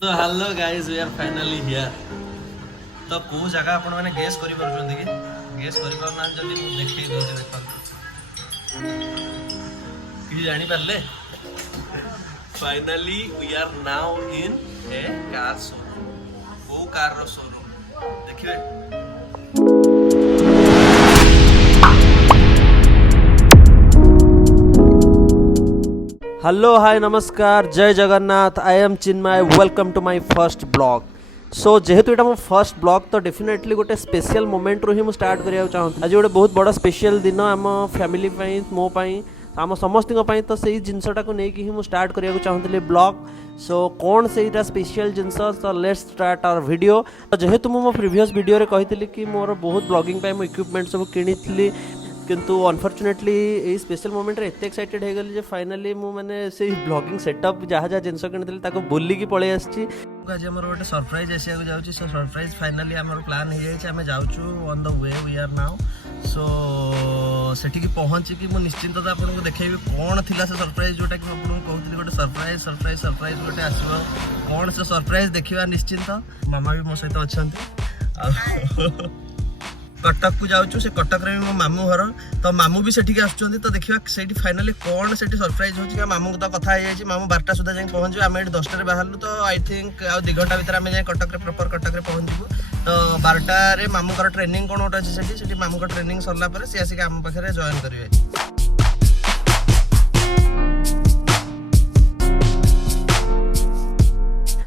तो hello guys we are finally here. तो को जगह आपण माने गेस करि परछन कि गेस करि परना जदी मु देखै दोछि देखन कि जानि परले finally we are now in a car showroom. को कार रो शोरूम देखिबे। हेलो हाय नमस्कार जय Jagannath I am Chinmay welcome to my first blog. So जेहेतु एटा मो फर्स्ट ब्लॉग तो डेफिनेटली गोटे स्पेशल मोमेंट रू ही मु स्टार्ट करिया चाहूँ। आज गोटे बहुत बड़ा स्पेशल दिन आम फैमिली पई मो पई आम समस्त तो से जिनसटा को लेकिन ही मु स्टार्ट करिया चाहूँगी ब्लॉग। सो कौन से स्पेशल जिनस तो लेट्स स्टार्ट आवर वीडियो। तो जेहेतु मो प्रीवियस वीडियो रे कही कि मोर बहुत ब्लॉगिंग पई मु इक्विपमेंट सब किनी किंतु अनफॉर्चुनेटली ये स्पेशल मोमेंट एत एक्साइटेड हो गली फाइनाली मु माने से ब्लॉगिंग सेटअप जहाँ जहाँ जिनस किनी बुलिकी पलि आसी। आज आम गोटे सरप्राइज आसा जाऊँगी। सो सरप्राइज फाइनाली आम प्लान हो जाए आम जाऊँ on the way we are now. So सेठी पहुँचिकी मुझे निश्चिंत आपको देखी कौन थी से सरप्राइज जोटा कि आपको कहती गोटे सरप्राइज सरप्राइज सरप्राइज गोटे आसो कौन से सरप्राइज देखा निश्चिंत। मामा भी मो सहित अच्छा कटक को जाऊँ से कटक रे मो मामू घर तो मामू भी सेठी आसुँच तो देखा से फाइनाली कौन से सरप्राइज हो मामू तो कथा हो मामू 12टा सुधा जाए पहुँचे आम ये 10टार बाहर तो आई थिंक आ 2 घंटा भर आम जाए कटक प्रॉपर कटक रे पहुँचू। तो 12टार मामू का ट्रेनिंग कौन गोटे अच्छे से मामू का ट्रेनिंग सरला सी आसिक आम पाखे जॉइन करेंगे।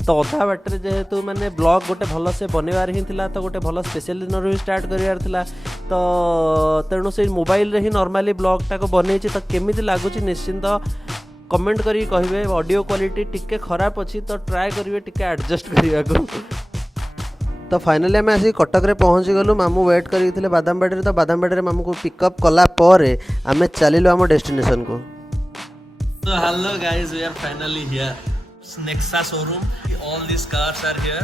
तो अधा बाटर जेहेतु मैंने ब्लॉग गोटे भल से बनवार ही था तो गोटे भल स्पेशल दिन रू स्टार्ट करार तो तेणु से मोबाइल रे ही नॉर्मली ब्लॉगटा को बनई तो केमी लगुच निश्चिंत कमेंट करी कहे। ऑडियो क्वालिटी टिके खराब अच्छी तो ट्राए करेंगे टिके एडजस्ट करने को। तो फाइनाली आम आसिक कटक रे पहुँची गलु मामू वेट करते बादामबाड़ी तो बादामबाड़ी मामू को पिकअप कला आम चलिलु आम डेस्टिनेशन को। तो hello guys we are finally here Nexa showroom. All this cars are here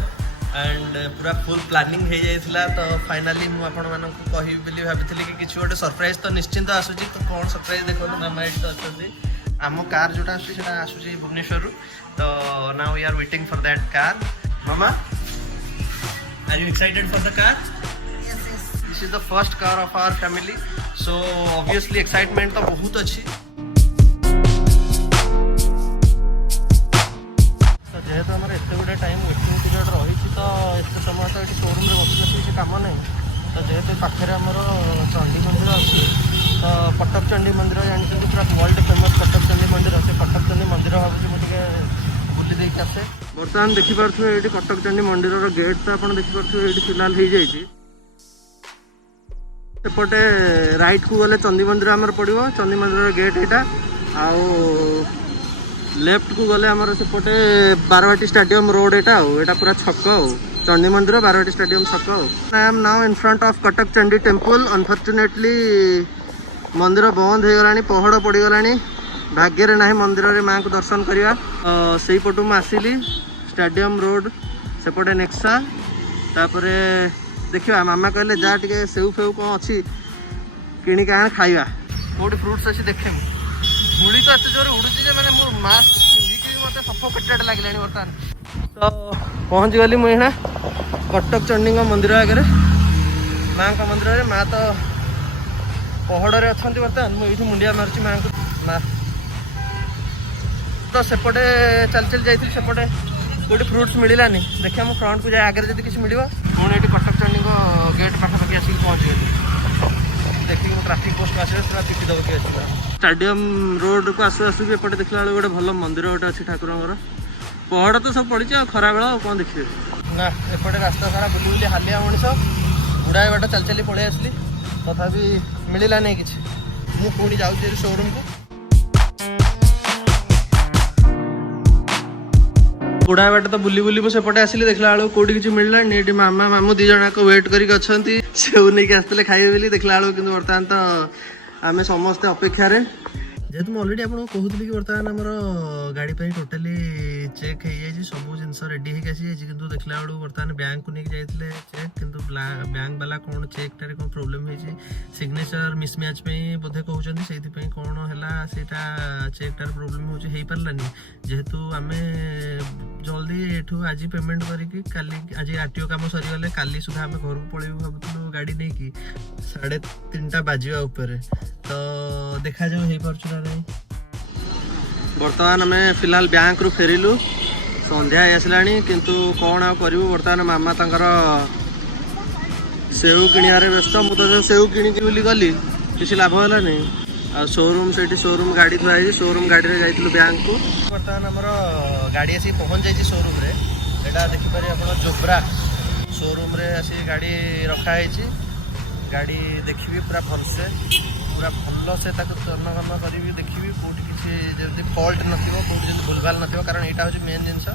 and पूरा फुल प्लानिंग हो जाइए। तो फाइनाली मुझे कहि भाई कि किसी गोटे सरप्राइज तो निश्चिंत आसूँ। तो कौन सरप्राइज देखो मामा ये तो अच्छा आम कार जोटा आसूँ भुवनेश्वर। तो now we are waiting for that car. मामा are you excited for the car? This is the first car of our family. So obviously excitement तो बहुत अच्छी। जेहेतु आम एत गुटे टाइम वेटिंग पीरियड रही तो एत समय तो ये शोरूम में बस किसी काम नहीं। तो जेहेतु पाखे आमर चंडी मंदिर अच्छी तो कटक चंडी मंदिर जानते पूरा वर्ल्ड फेमस कटक चंडी मंदिर से कटक चंडी मंदिर भावी मुझे बुली देके आसे। बर्तमान देखिपे ये कटक चंडी मंदिर गेट तो आप देखिपे ये फिलहाल हो जाए। सेपटे राइट को गले चंडी मंदिर आमर पड़ो चंडी मंदिर गेट यहाँ आउ लेफ्ट को गले आमर सेपटे बारवाटी स्टेडियम रोड यहाँ पूरा छक चंडी मंदिर बारवाटी स्टेडियम छक। I am now in front of Cuttack Chandi temple. Unfortunately मंदिर बंद हो गला पहड़ पड़गला भाग्य ना मंदिर रे माँ को दर्शन करवा। से पटू आसिली स्टेडियम रोड सेपटे नेक्सा तापर देखा मामा कहले जा टे सेव फेव कौन अच्छी किणिक आने खाଇବା कौटी फ्रुट्स अच्छी देखे धूली तो एत जोर उड़ूची मैंने मो मास्क पिंधिकी मत सफोकेटेड लगे बर्तमान। तो पहुँच गली मुझे कटक चंडी मंदिर आगे माँ का मंदिर माँ तो पहड़े अच्छा बर्तमान मुझे मुंडिया मार्ची माँ को माँ तो सेपटे चल चल जाइए सेपटे कोई फ्रुट्स मिलानी देखिए मो फ्रंट को जाए आगे जब किसी मिल पुणी ये कटक चंडी गेट पाखापाखि आसिक पहुँच गली। देखिए ट्राफिक पोस्ट आसे पूरा पिटी दबकी आस स्टेडियम रोड को आसु आसु भी एपटे देखला गोटे भल मंदिर गोटे अच्छी ठाकुर पहड़ तो सब पड़ी खरा बेला कौन देखिए ना एपटे रास्ता सारा बुली बुली हालिया मनीष गुड़ाए बाट चल चली पलि आसली तथापि मिलला नहीं कि मुझे पुणी जाऊँ शोरूम को। गुड़ाए बाट तो बुली बुली सेपटे आसिली देखला बेलू कौटी किसी मिलला नहीं। मामा मामू दी जन वेट करके सेव नहीं आसते खाइबे बोली देखला बेलू कि बर्तमान तो आम समस्ते अपेक्षार जेहेतु मुझे अलरेडी आपको कहूली कि बर्तमान आमर गाड़ी टोटाली चेक हो जाए सब जिन रेडी होगी आसी जाइए कि देखला बेलू बर्तमान बैंक को लेकिन जाते चेक किंतु बैंक वाला कौन चेक टारे कौन प्रोब्लेम हो सिग्नेचर मिसमैच बोधे कहते से कौन है चेक टार प्रोब्लेम हो पारानी जेहेतु आम जल्दी एठू आज पेमेंट करके काली आज आरटीओ काम सरीगले काली सुधा आम घर को पलू भावुलू गाड़ी नहीं कि 3:30 बाजवा उपर तो देखा जाऊ हो पार्छ ना नहीं। बर्तमान आम फिलहाल बैंक रु फेरिलु संध्या आसला किंतु कौन आ करू बर्तमान मामा तंकर सेव किणियारे व्यस्त मुझे सेव किणी गली किसी लाभ है नहीं आ शोरूम से शोरूम गाड़ी थुआ शोरूम गाड़ी में जाइलु बैंक को बर्तमान आमर गाड़ी आसी पहुँच जाइए शोरूम रे एटा देखिपारे आप जोब्रा शोरूम रे आसी गाड़ी रखाई गाड़ी देखी पूरा भलसे पूरा भल से तनगन करी देखी कौट किसी फल्ट नथिबो कौट भूलभाल नथिबो कारण यहाँ हूँ मेन जिनस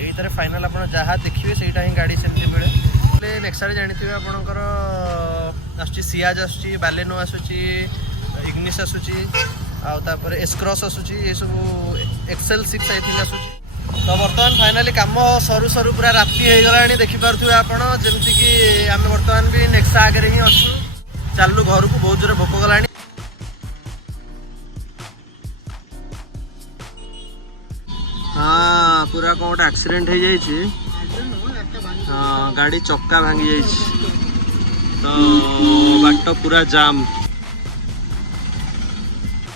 यही फाइनाल आप जहाँ देखिए सहीटा ही गाड़ी सेमती मिले नेक्सा जानते आपंकर आसूँ सियाज आसूँ बालेनो आसूँ इग्निस आसूँ आउे एसक्रॉस आसूँ ये सब एक्सेल 6 आई थिंक आसूँ तो बर्तमान फाइनाली कम सरू सरू पूरा राति हो गला देखिपे आप जमती कि आम बर्तमान भी नेक्सा आगे ही अच्छु चलू घर को बहुत जोर भोक गला हाँ पूरा कौन गोटे एक्सीडेंट हो जाइए हाँ गाड़ी चक्का भांगी जाइए तो बाट पूरा जाम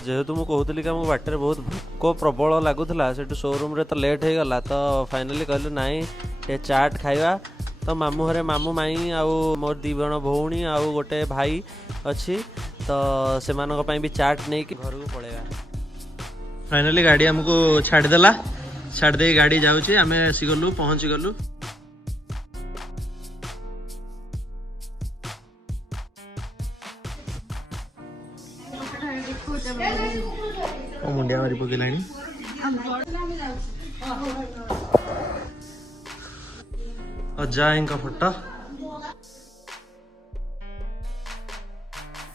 जेहेतु मुझे कहूली कि आमको बाटर बहुत भोक प्रबल लगुला से शोरूम रे तो लेट हो गला तो फाइनाली कहलु नाई टे चाट खाइबा तो मामू घरे मामू माई आउ मोर 2 जण भौणी आउ गोटे भाई अच्छी तो से भी चाट नहीं कि घर को पलैया फाइनाली गाड़ी आमको छाड़देला छाड़दे गाड़ी जाऊँचे आम आसीगलु पहुँची गलु मुंडिया मारी पकेलाणी अजाई फोटो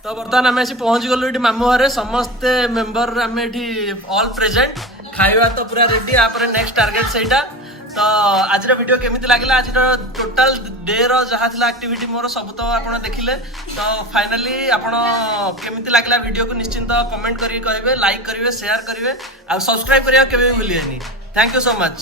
तो बर्तमान आम पहुँच गलु ये मामू घरे समस्ते मेम्बर आम ऑल प्रेजेंट खाଇବା तो पूरा रेडी आप नेक्स्ट टार्गेट सेटा तो आज वीडियो केमिति लागला आज टोटल डे रो जहाँ था एक्टिविटी मोर सब तो आप देखिले तो फाइनाली आपण केमिति लागला वीडियो को निश्चिंत कमेंट करिए कहिबे लाइक करिवे शेयर करिवे आ सब्सक्राइब करिया केबे भूलिएनी थैंक यू सो मच।